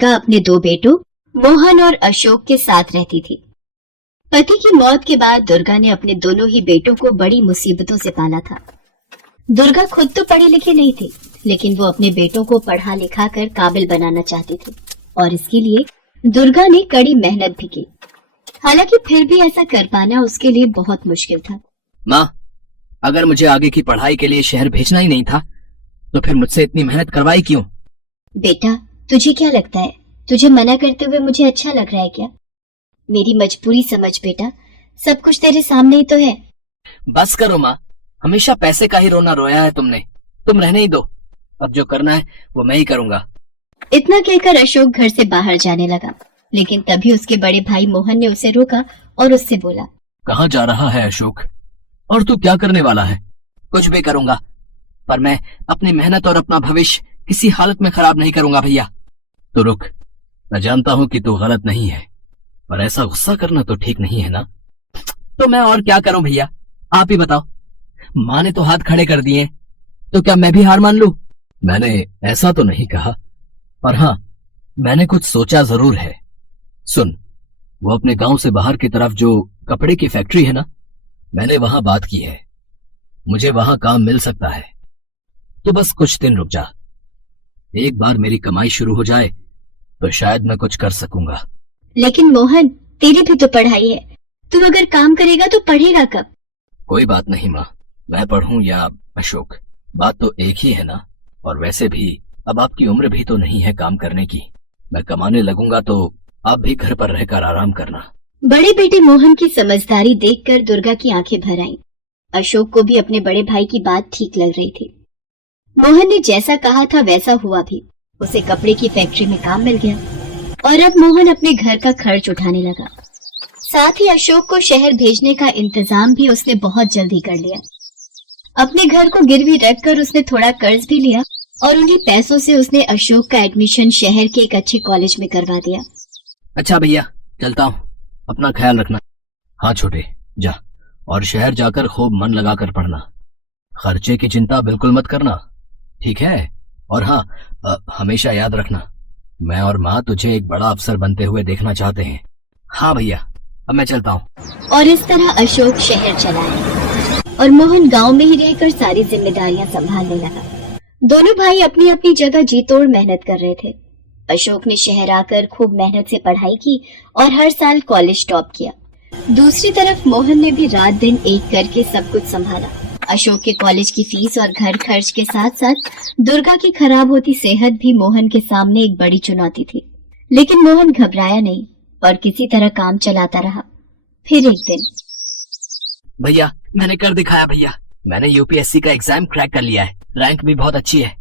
का अपने दो बेटों मोहन और अशोक के साथ रहती थी। पति की मौत के बाद दुर्गा ने अपने दोनों ही बेटों को बड़ी मुसीबतों से पाला था। दुर्गा खुद तो पढ़ी लिखी नहीं थी, लेकिन वो अपने बेटों को पढ़ा लिखा कर काबिल बनाना चाहती थी और इसके लिए दुर्गा ने कड़ी मेहनत भी की। हालांकि फिर भी ऐसा कर पाना उसके लिए बहुत मुश्किल था। माँ, अगर मुझे आगे की पढ़ाई के लिए शहर भेजना ही नहीं था तो फिर मुझसे इतनी मेहनत करवाई क्यों? बेटा, तुझे क्या लगता है, तुझे मना करते हुए मुझे अच्छा लग रहा है क्या? मेरी मजबूरी समझ बेटा, सब कुछ तेरे सामने ही तो है। बस करो माँ, हमेशा पैसे का ही रोना रोया है तुमने। तुम रहने ही दो, अब जो करना है वो मैं ही करूँगा। इतना कहकर अशोक घर से बाहर जाने लगा, लेकिन तभी उसके बड़े भाई मोहन ने उसे रोका और उससे बोला, कहाँ जा रहा है अशोक? और तू क्या करने वाला है? कुछ भी करूँगा, पर मैं अपनी मेहनत और अपना भविष्य किसी हालत में खराब नहीं करूँगा भैया। तो रुक, मैं जानता हूँ कि तू गलत नहीं है, पर ऐसा गुस्सा करना तो ठीक नहीं है ना। तो मैं और क्या करूँ भैया, आप ही बताओ। माँ ने तो हाथ खड़े कर दिए, तो क्या मैं भी हार मान लूं? मैंने ऐसा तो नहीं कहा, पर हाँ, मैंने कुछ सोचा जरूर है। सुन, वो अपने गांव से बाहर की तरफ जो कपड़े की फैक्ट्री है ना, मैंने वहां बात की है। मुझे वहां काम मिल सकता है, तो बस कुछ दिन रुक जा। एक बार मेरी कमाई शुरू हो जाए तो शायद मैं कुछ कर सकूंगा। लेकिन मोहन, तेरी भी तो पढ़ाई है, तू अगर काम करेगा तो पढ़ेगा कब? कोई बात नहीं माँ, मैं पढ़ूं या अशोक, बात तो एक ही है ना। और वैसे भी अब आपकी उम्र भी तो नहीं है काम करने की। मैं कमाने लगूंगा तो आप भी घर पर रहकर आराम करना। बड़े बेटे मोहन की समझदारी देखकर दुर्गा की आंखें भर आईं। अशोक को भी अपने बड़े भाई की बात ठीक लग रही थी। मोहन ने जैसा कहा था वैसा हुआ भी। उसे कपड़े की फैक्ट्री में काम मिल गया और अब मोहन अपने घर का खर्च उठाने लगा। साथ ही अशोक को शहर भेजने का इंतजाम भी उसने बहुत जल्दी कर लिया। अपने घर को गिरवी रखकर उसने थोड़ा कर्ज भी लिया और उन्हीं पैसों से उसने अशोक का एडमिशन शहर के एक अच्छे कॉलेज में करवा दिया। अच्छा भैया, चलता हूँ, अपना ख्याल रखना। हाँ छोटे, जा, और शहर जाकर खूब मन लगाकर पढ़ना। खर्चे की चिंता बिल्कुल मत करना, ठीक है? और हाँ, हमेशा याद रखना, मैं और माँ तुझे एक बड़ा अफसर बनते हुए देखना चाहते हैं। हाँ भैया, अब मैं चलता हूँ। और इस तरह अशोक शहर चला आया और मोहन गांव में ही रहकर सारी जिम्मेदारियां संभालने लगा। दोनों भाई अपनी अपनी जगह जी तोड़ मेहनत कर रहे थे। अशोक ने शहर आकर खूब मेहनत से पढ़ाई की और हर साल कॉलेज टॉप किया। दूसरी तरफ मोहन ने भी रात दिन एक करके सब कुछ संभाला। अशोक के कॉलेज की फीस और घर खर्च के साथ साथ दुर्गा की खराब होती सेहत भी मोहन के सामने एक बड़ी चुनौती थी। लेकिन मोहन घबराया नहीं और किसी तरह काम चलाता रहा। फिर एक दिन, भैया मैंने कर दिखाया भैया, मैंने यूपीएससी का एग्जाम क्रैक कर लिया है, रैंक भी बहुत अच्छी है।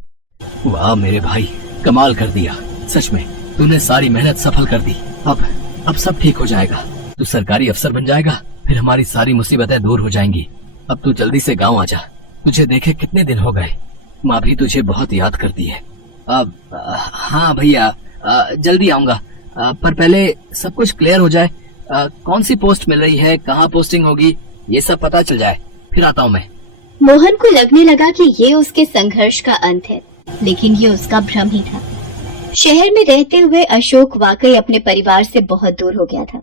वाह मेरे भाई, कमाल कर दिया, सच में तूने सारी मेहनत सफल कर दी। अब सब ठीक हो जाएगा, तू सरकारी अफसर बन जाएगा, फिर हमारी सारी मुसीबतें दूर हो जाएंगी। अब तू जल्दी से गांव आ जा, तुझे देखे कितने दिन हो गए, माँ भी तुझे बहुत याद करती है। अब हाँ भैया, जल्दी आऊंगा, पर पहले सब कुछ क्लियर हो जाए। कौन सी पोस्ट मिल रही है, कहाँ पोस्टिंग होगी, ये सब पता चल जाए, फिर आता हूँ मैं। मोहन को लगने लगा कि ये उसके संघर्ष का अंत है, लेकिन ये उसका भ्रम ही था। शहर में रहते हुए अशोक वाकई अपने परिवार से बहुत दूर हो गया था।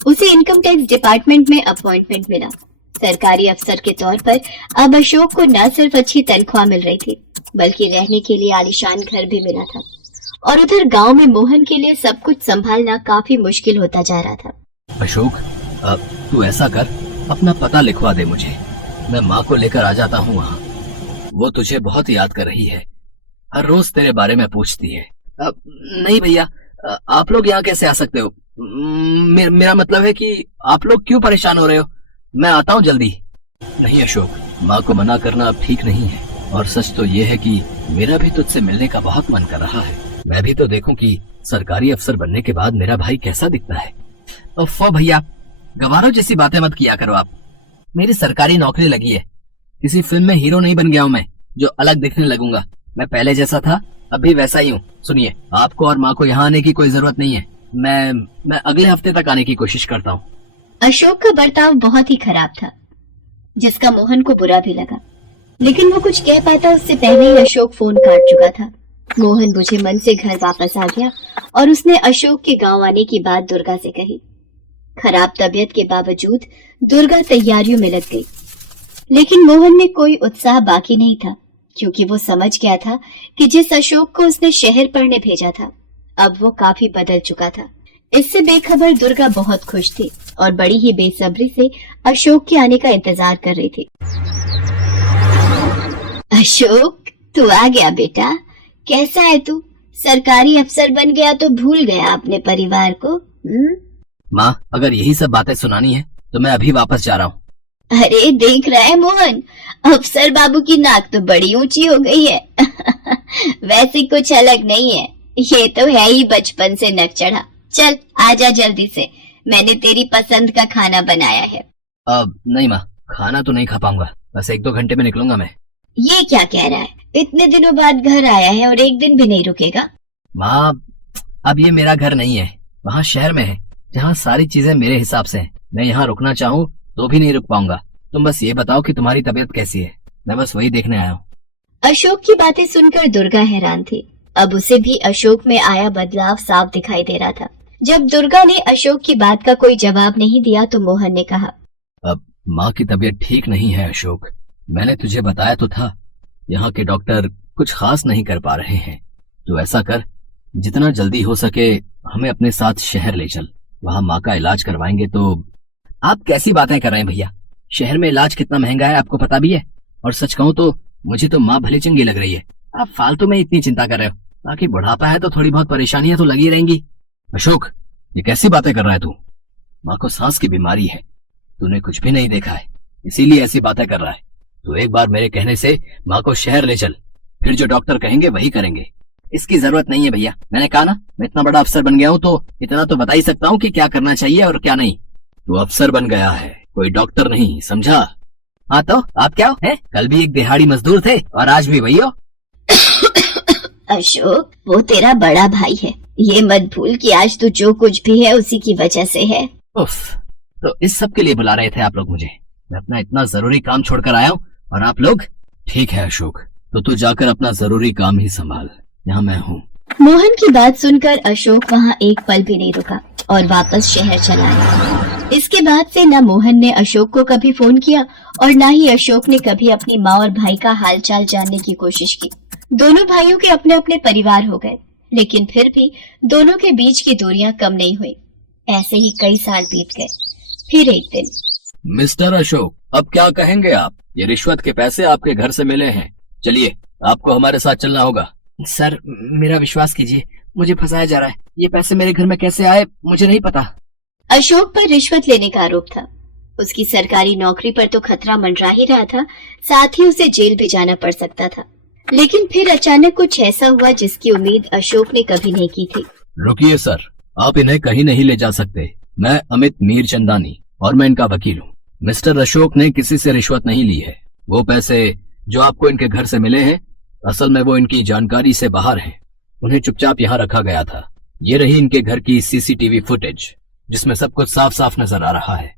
उसे इनकम टैक्स डिपार्टमेंट में अपॉइंटमेंट मिला। सरकारी अफसर के तौर पर अब अशोक को न सिर्फ अच्छी तनख्वाह मिल रही थी, बल्कि रहने के लिए आलीशान घर भी मिला था। और उधर गांव में मोहन के लिए सब कुछ संभालना काफी मुश्किल होता जा रहा था। अशोक, तू ऐसा कर, अपना पता लिखवा दे मुझे, मैं माँ को लेकर आ जाता हूँ वहाँ। वो तुझे बहुत याद कर रही है, हर रोज तेरे बारे में पूछती है। नहीं भैया, आप लोग यहाँ कैसे आ सकते हो? मेरा मतलब है कि आप लोग क्यों परेशान हो रहे हो? मैं आता हूँ जल्दी। नहीं अशोक, माँ को मना करना अब ठीक नहीं है, और सच तो ये है कि मेरा भी तुझसे मिलने का बहुत मन कर रहा है। मैं भी तो देखूं कि सरकारी अफसर बनने के बाद मेरा भाई कैसा दिखता है। ओफो भैया, गवारों जैसी बातें मत किया करो आप। मेरी सरकारी नौकरी लगी है, किसी फिल्म में हीरो नहीं बन गया हूँ मैं जो अलग दिखने लगूंगा। मैं पहले जैसा था अब भी वैसा ही हूँ। सुनिए, आपको और माँ को यहाँ आने की कोई जरूरत नहीं है, मैं अगले हफ्ते तक आने की कोशिश करता हूँ। अशोक का बर्ताव बहुत ही खराब था, जिसका मोहन को बुरा भी लगा, लेकिन वो कुछ कह पाता उससे पहले ही अशोक फोन काट चुका था। मोहन बुझे मन से घर वापस आ गया और उसने अशोक के गांव आने की बात दुर्गा से कही। खराब तबीयत के बावजूद दुर्गा तैयारियों में लग गई, लेकिन मोहन में कोई उत्साह बाकी नहीं था, क्योंकि वो समझ गया था कि जिस अशोक को उसने शहर पढ़ने भेजा था, अब वो काफी बदल चुका था। इससे बेखबर दुर्गा बहुत खुश थी और बड़ी ही बेसब्री से अशोक के आने का इंतजार कर रही थी। अशोक, तू आ गया बेटा। कैसा है तू? सरकारी अफसर बन गया तो भूल गया अपने परिवार को? माँ, अगर यही सब बातें सुनानी है तो मैं अभी वापस जा रहा हूँ। अरे देख रहा है मोहन, अफसर बाबू की नाक तो बड़ी ऊंची हो गई है। वैसे कुछ अलग नहीं है, ये तो है ही बचपन से नक चढ़ा। चल आजा जल्दी से, मैंने तेरी पसंद का खाना बनाया है। अब नहीं माँ, खाना तो नहीं खा पाऊंगा, बस 1-2 घंटे में निकलूंगा मैं। ये क्या कह रहा है? इतने दिनों बाद घर आया है और एक दिन भी नहीं रुकेगा? माँ, अब ये मेरा घर नहीं है, वहाँ शहर में है, जहाँ सारी चीजें मेरे हिसाब से हैं। मैं यहाँ रुकना चाहूँ तो भी नहीं रुक पाऊंगा। तुम बस ये बताओ कि तुम्हारी तबीयत कैसी है, मैं बस वही देखने आया हूँ। अशोक की बातें सुनकर दुर्गा हैरान थी। अब उसे भी अशोक में आया बदलाव साफ दिखाई दे रहा था। जब दुर्गा ने अशोक की बात का कोई जवाब नहीं दिया तो मोहन ने कहा, अब माँ की तबीयत ठीक नहीं है अशोक, मैंने तुझे बताया तो था, यहाँ के डॉक्टर कुछ खास नहीं कर पा रहे हैं। तो ऐसा कर, जितना जल्दी हो सके हमें अपने साथ शहर ले चल, वहाँ माँ का इलाज करवाएंगे। तो आप कैसी बातें कर रहे हैं भैया? शहर में इलाज कितना महंगा है आपको पता भी है, और सच कहूँ तो मुझे तो माँ भली चंगी लग रही है। आप फालतू में इतनी चिंता कर रहे हो, बाकी बुढ़ापा है तो थोड़ी बहुत परेशानियां तो लगी रहेंगी। अशोक, ये कैसी बातें कर रहा है तू? माँ को सांस की बीमारी है, तूने कुछ भी नहीं देखा है, इसीलिए ऐसी बातें कर रहा है। तो एक बार मेरे कहने से माँ को शहर ले चल, फिर जो डॉक्टर कहेंगे वही करेंगे। इसकी जरूरत नहीं है भैया, मैंने कहा ना, मैं इतना बड़ा अफसर बन गया हूँ तो इतना तो बता ही सकता हूँ कि क्या करना चाहिए और क्या नहीं। तू अफसर बन गया है, कोई डॉक्टर नहीं, समझा? हाँ तो आप क्या हो? है? कल भी एक दिहाड़ी मजदूर थे और आज भी वही हो। अशोक, वो तेरा बड़ा भाई है, ये मत भूल कि आज तू जो कुछ भी है उसी की वजह से है। उफ, तो इस सब के लिए बुला रहे थे आप लोग मुझे? मैं अपना इतना जरूरी काम छोड़कर आया हूँ और आप लोग? ठीक है अशोक, तो तू जाकर अपना जरूरी काम ही संभाल, यहाँ मैं हूँ। मोहन की बात सुनकर अशोक वहाँ एक पल भी नहीं रुका और वापस शहर चला गया। इसके बाद से न मोहन ने अशोक को कभी फोन किया और न ही अशोक ने कभी अपनी माँ और भाई का हालचाल जानने की कोशिश की। दोनों भाइयों के अपने अपने परिवार हो गए, लेकिन फिर भी दोनों के बीच की दूरियां कम नहीं हुई। ऐसे ही कई साल बीत गए। फिर एक दिन, मिस्टर अशोक, अब क्या कहेंगे आप? ये रिश्वत के पैसे आपके घर से मिले हैं, चलिए आपको हमारे साथ चलना होगा। सर, मेरा विश्वास कीजिए, मुझे फंसाया जा रहा है। ये पैसे मेरे घर में कैसे आए मुझे नहीं पता। अशोक पर रिश्वत लेने का आरोप था। उसकी सरकारी नौकरी पर तो खतरा मंडरा ही रहा था, साथ ही उसे जेल भी जाना पड़ सकता था। लेकिन फिर अचानक कुछ ऐसा हुआ जिसकी उम्मीद अशोक ने कभी नहीं की थी। रुकिए सर, आप इन्हें कहीं नहीं ले जा सकते। मैं अमित मीरचंदानी और मैं इनका वकील हूँ। मिस्टर अशोक ने किसी से रिश्वत नहीं ली है। वो पैसे जो आपको इनके घर से मिले हैं, असल में वो इनकी जानकारी से बाहर हैं। उन्हें चुपचाप यहाँ रखा गया था। ये रही इनके घर की सीसीटीवी फुटेज, जिसमें सब कुछ साफ साफ नजर आ रहा है।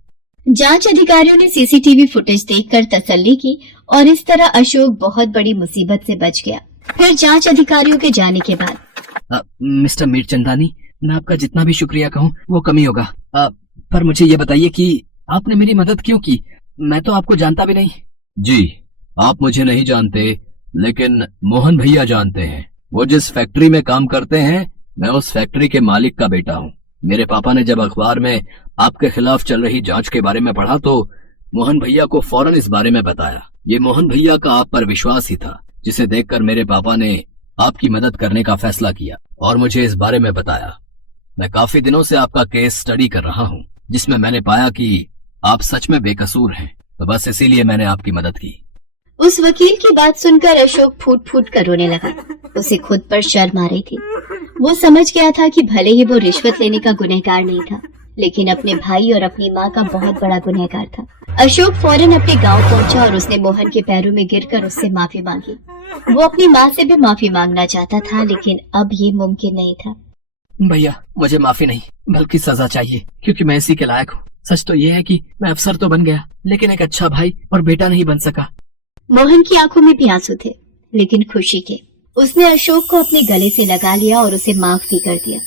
जांच अधिकारियों ने सीसीटीवी फुटेज देखकर तसल्ली की और इस तरह अशोक बहुत बड़ी मुसीबत से बच गया। फिर जांच अधिकारियों के जाने के बाद, मिस्टर मीरचंदानी, मैं आपका जितना भी शुक्रिया कहूँ वो कमी होगा। पर मुझे ये बताइए कि आपने मेरी मदद क्यों की? मैं तो आपको जानता भी नहीं। जी, आप मुझे नहीं जानते, लेकिन मोहन भैया जानते हैं। वो जिस फैक्ट्री में काम करते हैं, मैं उस फैक्ट्री के मालिक का बेटा हूँ। मेरे पापा ने जब अखबार में आपके खिलाफ चल रही जांच के बारे में पढ़ा तो मोहन भैया को फौरन इस बारे में बताया। ये मोहन भैया का आप पर विश्वास ही था, जिसे देखकर मेरे पापा ने आपकी मदद करने का फैसला किया और मुझे इस बारे में बताया। मैं काफी दिनों से आपका केस स्टडी कर रहा हूँ, जिसमें मैंने पाया कि आप सच में बेकसूर हैं, तो बस इसीलिए मैंने आपकी मदद की। उस वकील की बात सुनकर अशोक फूट फूट कर रोने लगा। उसे खुद पर शर्म आ रही थी। वो समझ गया था कि भले ही वो रिश्वत लेने का गुनहगार नहीं था, लेकिन अपने भाई और अपनी माँ का बहुत बड़ा गुनहगार था। अशोक फौरन अपने गांव पहुंचा और उसने मोहन के पैरों में गिरकर उससे माफी मांगी। वो अपनी माँ से भी माफी मांगना चाहता था, लेकिन अब ये मुमकिन नहीं था। भैया, मुझे माफी नहीं बल्कि सजा चाहिए, क्योंकि मैं इसी के लायक हूँ। सच तो ये है कि मैं अफसर तो बन गया, लेकिन एक अच्छा भाई और बेटा नहीं बन सका। मोहन की आंखों में भी आंसू थे, लेकिन खुशी के। उसने अशोक को अपने गले से लगा लिया और उसे माफ भी कर दिया।